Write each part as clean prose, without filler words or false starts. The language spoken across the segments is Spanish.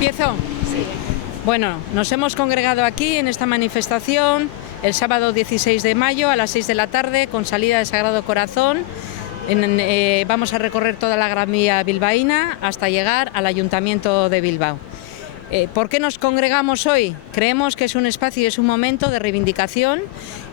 ¿Empiezo? Sí. Bueno, nos hemos congregado aquí en esta manifestación el sábado 16 de mayo a las 6 de la tarde con salida de Sagrado Corazón. Vamos a recorrer toda la Gran Vía bilbaína hasta llegar al Ayuntamiento de Bilbao. ¿Por qué nos congregamos hoy? Creemos que es un espacio y es un momento de reivindicación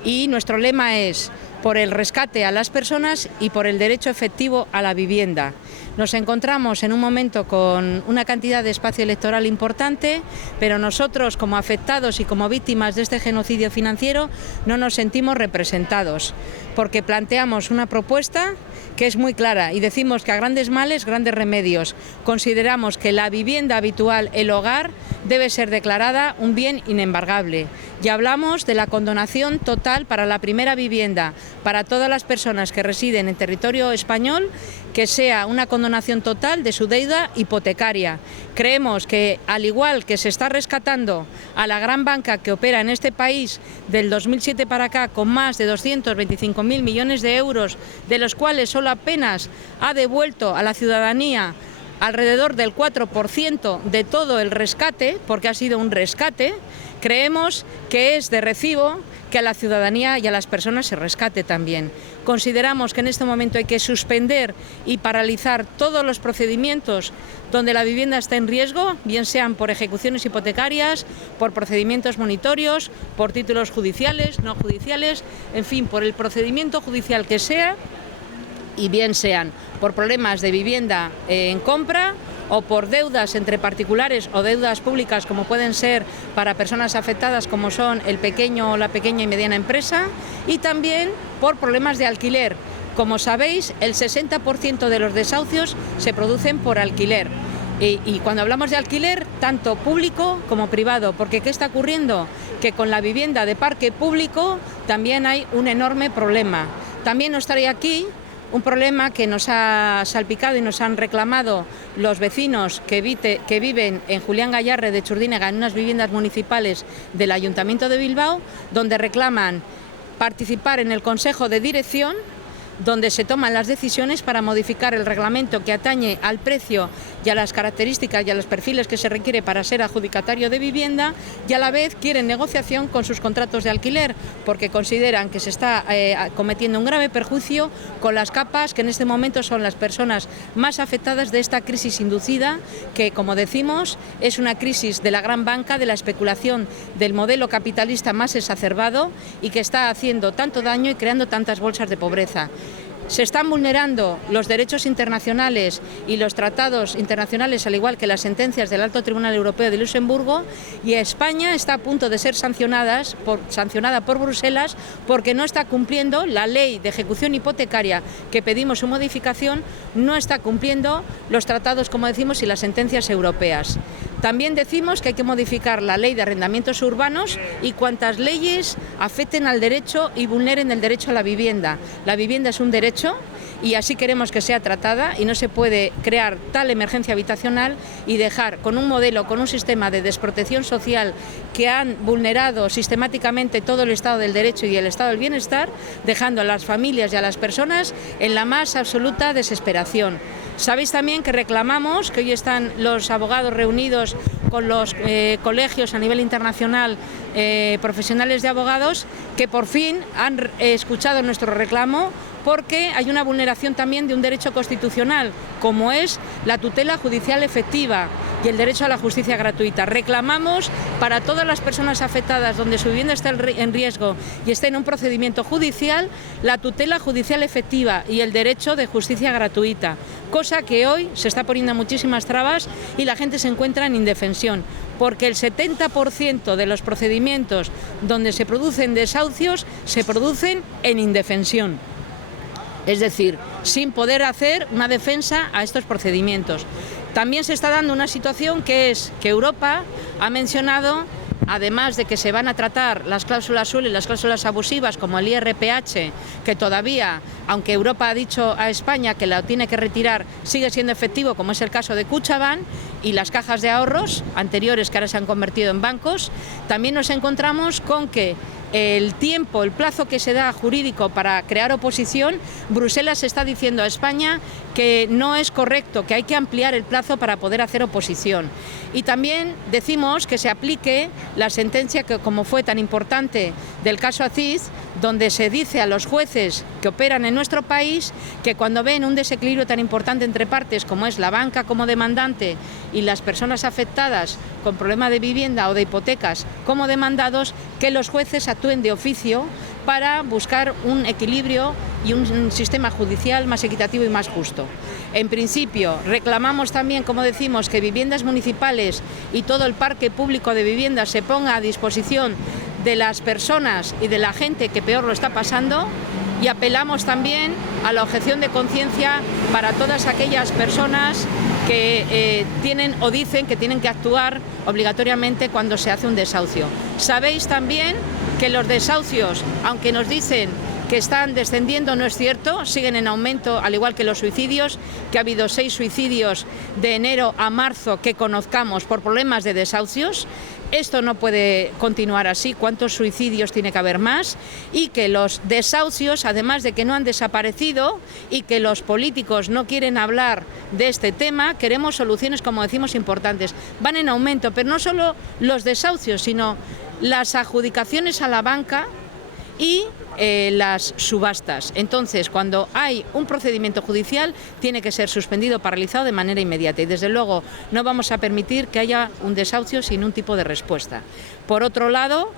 y nuestro lema es por el rescate a las personas y por el derecho efectivo a la vivienda. Nos encontramos en un momento con una cantidad de espacio electoral importante, pero nosotros como afectados y como víctimas de este genocidio financiero no nos sentimos representados, porque planteamos una propuesta que es muy clara y decimos que a grandes males, grandes remedios. Consideramos que la vivienda habitual, el hogar, debe ser declarada un bien inembargable. Y hablamos de la condonación total para la primera vivienda, para todas las personas que residen en territorio español, que sea una condonación total de su deuda hipotecaria. Creemos que, al igual que se está rescatando a la gran banca que opera en este país del 2007 para acá con más de 225.000 millones de euros, de los cuales solo apenas ha devuelto a la ciudadanía alrededor del 4% de todo el rescate, porque ha sido un rescate, creemos que es de recibo que a la ciudadanía y a las personas se rescate también. Consideramos que en este momento hay que suspender y paralizar todos los procedimientos donde la vivienda está en riesgo, bien sean por ejecuciones hipotecarias, por procedimientos monitorios, por títulos judiciales, no judiciales, en fin, por el procedimiento judicial que sea, y bien sean por problemas de vivienda en compra o por deudas entre particulares o deudas públicas como pueden ser para personas afectadas como son el pequeño o la pequeña y mediana empresa, y también por problemas de alquiler. Como sabéis, el 60% de los desahucios se producen por alquiler. Y cuando hablamos de alquiler, tanto público como privado, porque ¿qué está ocurriendo? Que con la vivienda de parque público también hay un enorme problema. También nos trae aquí un problema que nos ha salpicado y nos han reclamado los vecinos que viven en Julián Gayarre de Churdínega, en unas viviendas municipales del Ayuntamiento de Bilbao, donde reclaman participar en el Consejo de Dirección, donde se toman las decisiones para modificar el reglamento que atañe al precio y a las características y a los perfiles que se requiere para ser adjudicatario de vivienda, y a la vez quieren negociación con sus contratos de alquiler, porque consideran que se está cometiendo un grave perjuicio con las capas que en este momento son las personas más afectadas de esta crisis inducida, que, como decimos, es una crisis de la gran banca, de la especulación del modelo capitalista más exacerbado y que está haciendo tanto daño y creando tantas bolsas de pobreza. Se están vulnerando los derechos internacionales y los tratados internacionales, al igual que las sentencias del Alto Tribunal Europeo de Luxemburgo, y España está a punto de ser sancionada por Bruselas porque no está cumpliendo la ley de ejecución hipotecaria que pedimos su modificación, no está cumpliendo los tratados, como decimos, y las sentencias europeas. También decimos que hay que modificar la ley de arrendamientos urbanos y cuantas leyes afecten al derecho y vulneren el derecho a la vivienda. La vivienda es un derecho y así queremos que sea tratada, y no se puede crear tal emergencia habitacional y dejar con un modelo, con un sistema de desprotección social que han vulnerado sistemáticamente todo el Estado del Derecho y el Estado del Bienestar, dejando a las familias y a las personas en la más absoluta desesperación. Sabéis también que reclamamos, que hoy están los abogados reunidos con los colegios a nivel internacional, profesionales de abogados, que por fin han escuchado nuestro reclamo, porque hay una vulneración también de un derecho constitucional, como es la tutela judicial efectiva y el derecho a la justicia gratuita. Reclamamos para todas las personas afectadas donde su vivienda está en riesgo y esté en un procedimiento judicial, la tutela judicial efectiva y el derecho de justicia gratuita, cosa que hoy se está poniendo muchísimas trabas y la gente se encuentra en indefensión, porque el 70% de los procedimientos donde se producen desahucios se producen en indefensión. Es decir, sin poder hacer una defensa a estos procedimientos. También se está dando una situación que es que Europa ha mencionado, además de que se van a tratar las cláusulas suelo y las cláusulas abusivas como el IRPH, que todavía, aunque Europa ha dicho a España que la tiene que retirar, sigue siendo efectivo, como es el caso de Kutxabank y las cajas de ahorros anteriores que ahora se han convertido en bancos. También nos encontramos con que el tiempo, el plazo que se da jurídico para crear oposición, Bruselas está diciendo a España que no es correcto, que hay que ampliar el plazo para poder hacer oposición. Y también decimos que se aplique la sentencia que, como fue tan importante del caso Aziz, donde se dice a los jueces que operan en nuestro país que cuando ven un desequilibrio tan importante entre partes como es la banca como demandante y las personas afectadas con problema de vivienda o de hipotecas como demandados, que los jueces actúen de oficio para buscar un equilibrio y un sistema judicial más equitativo y más justo. En principio, reclamamos también, como decimos, que viviendas municipales y todo el parque público de viviendas se ponga a disposición de las personas y de la gente que peor lo está pasando, y apelamos también a la objeción de conciencia para todas aquellas personas que tienen o dicen que tienen que actuar obligatoriamente cuando se hace un desahucio. Sabéis también que los desahucios, aunque nos dicen que están descendiendo, no es cierto, siguen en aumento, al igual que los suicidios, que ha habido 6 suicidios de enero a marzo que conozcamos por problemas de desahucios. Esto no puede continuar así. ¿Cuántos suicidios tiene que haber más? Y que los desahucios, además de que no han desaparecido y que los políticos no quieren hablar de este tema, queremos soluciones, como decimos, importantes. Van en aumento, pero no solo los desahucios, sino las adjudicaciones a la banca y las subastas. Entonces, cuando hay un procedimiento judicial, tiene que ser suspendido, paralizado de manera inmediata. Y desde luego no vamos a permitir que haya un desahucio sin un tipo de respuesta. Por otro lado,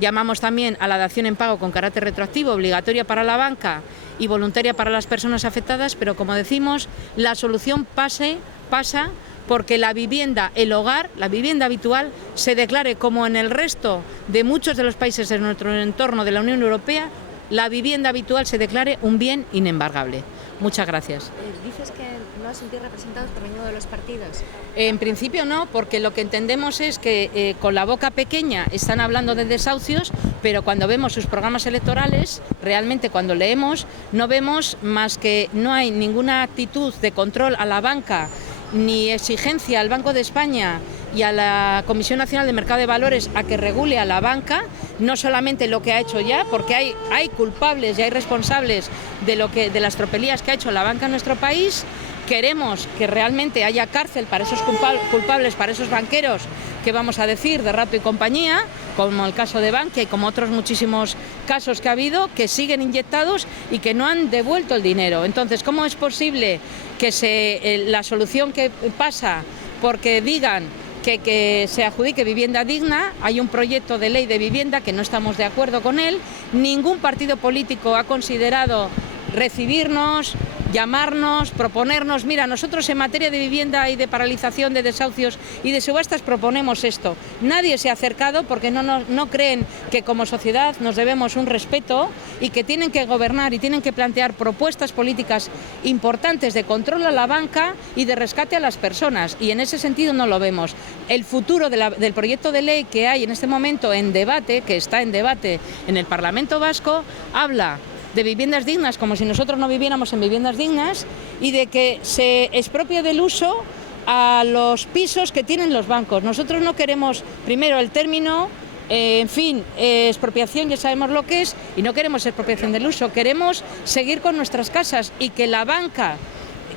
llamamos también a la dación en pago con carácter retroactivo, obligatoria para la banca y voluntaria para las personas afectadas, pero como decimos, la solución pasa porque la vivienda, el hogar, la vivienda habitual, se declare, como en el resto de muchos de los países de nuestro entorno de la Unión Europea, la vivienda habitual se declare un bien inembargable. Muchas gracias. ¿Dices que no os sentís representados por ninguno de los partidos? En principio no, porque lo que entendemos es que con la boca pequeña están hablando de desahucios, pero cuando vemos sus programas electorales, realmente cuando leemos, no vemos más que no hay ninguna actitud de control a la banca, ni exigencia al Banco de España y a la Comisión Nacional de Mercado de Valores a que regule a la banca, no solamente lo que ha hecho ya, porque hay culpables y hay responsables de las tropelías que ha hecho la banca en nuestro país. Queremos que realmente haya cárcel para esos culpables, para esos banqueros que vamos a decir de Rato y compañía, como el caso de Bankia y como otros muchísimos casos que ha habido, que siguen inyectados y que no han devuelto el dinero. Entonces, ¿cómo es posible que la solución que pasa porque digan que se adjudique vivienda digna? Hay un proyecto de ley de vivienda que no estamos de acuerdo con él. Ningún partido político ha considerado recibirnos, llamarnos, proponernos. Mira, nosotros en materia de vivienda y de paralización de desahucios y de subastas proponemos esto. Nadie se ha acercado porque no creen que como sociedad nos debemos un respeto y que tienen que gobernar y tienen que plantear propuestas políticas importantes de control a la banca y de rescate a las personas, y en ese sentido no lo vemos. El futuro del proyecto de ley que hay en este momento en debate, que está en debate en el Parlamento Vasco, habla de viviendas dignas como si nosotros no viviéramos en viviendas dignas y de que se expropie del uso a los pisos que tienen los bancos. Nosotros no queremos, primero, el término, expropiación, ya sabemos lo que es, y no queremos expropiación del uso, queremos seguir con nuestras casas y que la banca,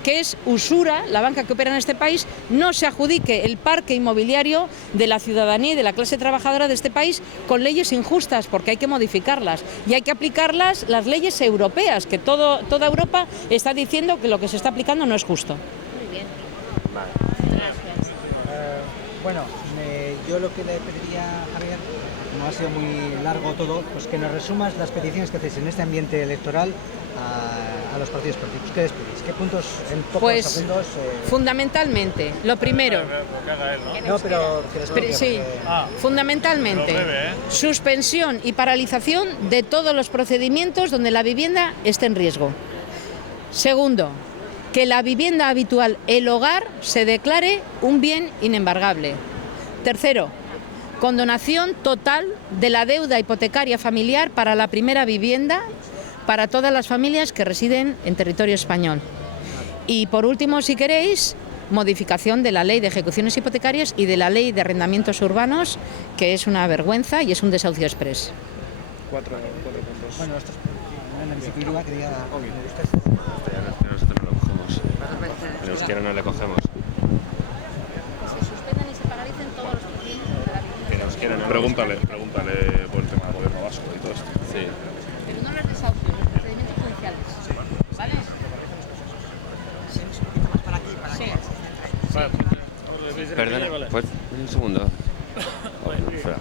que es usura, la banca que opera en este país, no se adjudique el parque inmobiliario de la ciudadanía y de la clase trabajadora de este país con leyes injustas, porque hay que modificarlas y hay que aplicarlas las leyes europeas, que toda Europa está diciendo que lo que se está aplicando no es justo. Muy bien. Vale. Gracias. Yo lo que le pediría, Javier, no ha sido muy largo todo, pues que nos resumas las peticiones que hacéis en este ambiente electoral a los partidos políticos. ¿Qué les pedís? ¿Qué puntos en pocos segundos? Fundamentalmente, lo primero. No, pero que les pedís, Sí, fundamentalmente, suspensión y paralización de todos los procedimientos donde la vivienda esté en riesgo. Segundo, que la vivienda habitual, el hogar, se declare un bien inembargable. Tercero, condonación total de la deuda hipotecaria familiar para la primera vivienda para todas las familias que residen en territorio español. Y por último, si queréis, modificación de la ley de ejecuciones hipotecarias y de la ley de arrendamientos urbanos, que es una vergüenza y es un desahucio exprés. cuatro puntos. Bueno, esto es un análisis que yo quería usted. Nosotros no lo cogemos. Si nos quieren no le cogemos. Que se suspendan y se paralicen todos los procedimientos de la vivienda. Que nos quieren no. Pregúntale por el tema del gobierno vasco y todo esto. Sí. Pero no los desahucios, los procedimientos judiciales. ¿Vale? Sí. Vale. Perdona, pues un segundo. Espera.